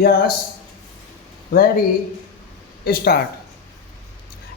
Yes, ready, start.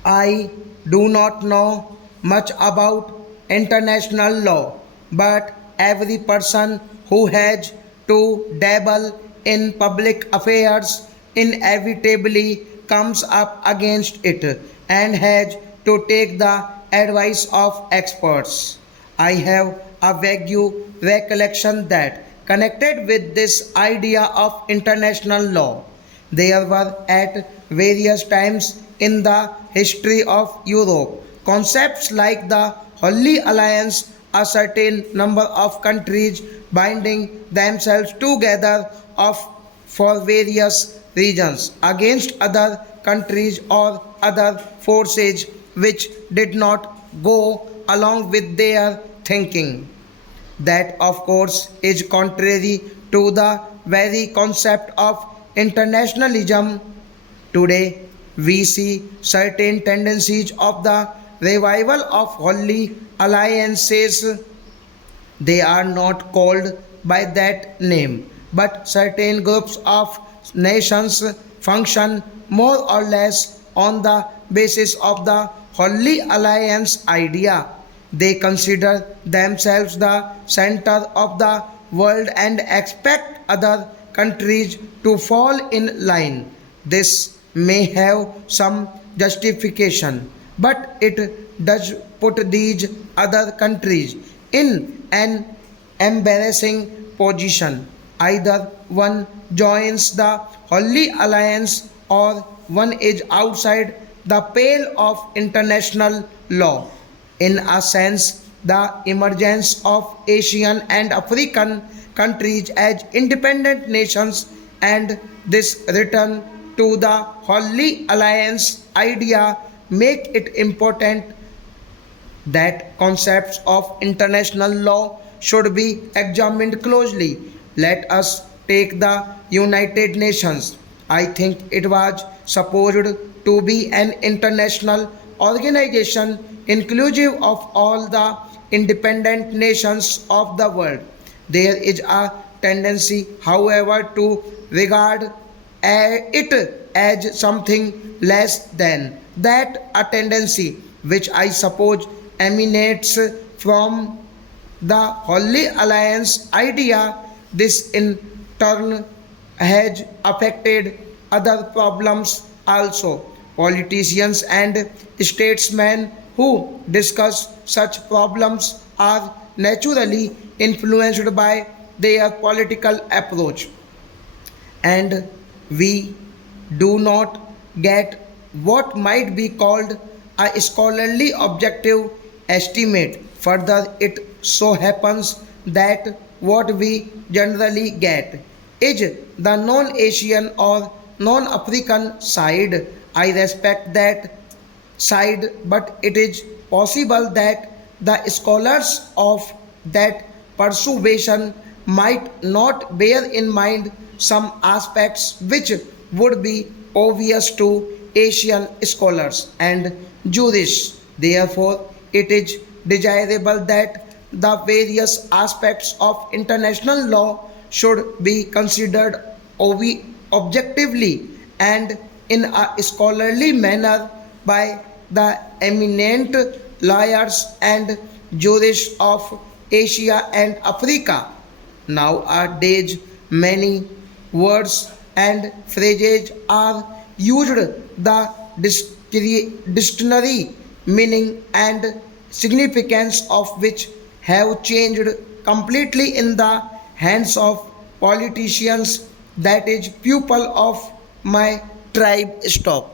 I do not know much about international law, but every person who has to dabble in public affairs inevitably comes up against it and has to take the advice of experts. I have a vague recollection that connected with this idea of international law there were at various times in the history of Europe concepts like the Holy Alliance, a certain number of countries binding themselves together of for various reasons against other countries or other forces which did not go along with their thinking. That, of course, is contrary to the very concept of internationalism. Today, we see certain tendencies of the revival of holy alliances. They are not called by that name, but certain groups of nations function more or less on the basis of the Holy Alliance idea. They consider themselves the center of the world and expect other countries to fall in line. This may have some justification, but it does put these other countries in an embarrassing position. Either one joins the Holy Alliance or one is outside the pale of international law. In a sense, the emergence of Asian and African countries as independent nations and this return to the Holy Alliance idea make it important that concepts of international law should be examined closely. Let us take the United Nations. I think it was supposed to be an international organization inclusive of all the independent nations of the world. There is a tendency, however, to regard it as something less than that, a tendency which I suppose emanates from the Holy Alliance idea. This in turn has affected other problems also. Politicians and statesmen who discuss such problems are naturally influenced by their political approach, and we do not get what might be called a scholarly objective estimate. Further, it so happens that what we generally get is the non Asian or non African side. I respect that side, but it is possible that the scholars of that persuasion might not bear in mind some aspects which would be obvious to Asian scholars and jurists. Therefore, it is desirable that the various aspects of international law should be considered objectively and in a scholarly manner by the eminent lawyers and jurists of Asia and Africa. Nowadays, many words and phrases are used the dictionary meaning and significance of which have changed completely in the hands of politicians. That is pupil of my tribe. Stop.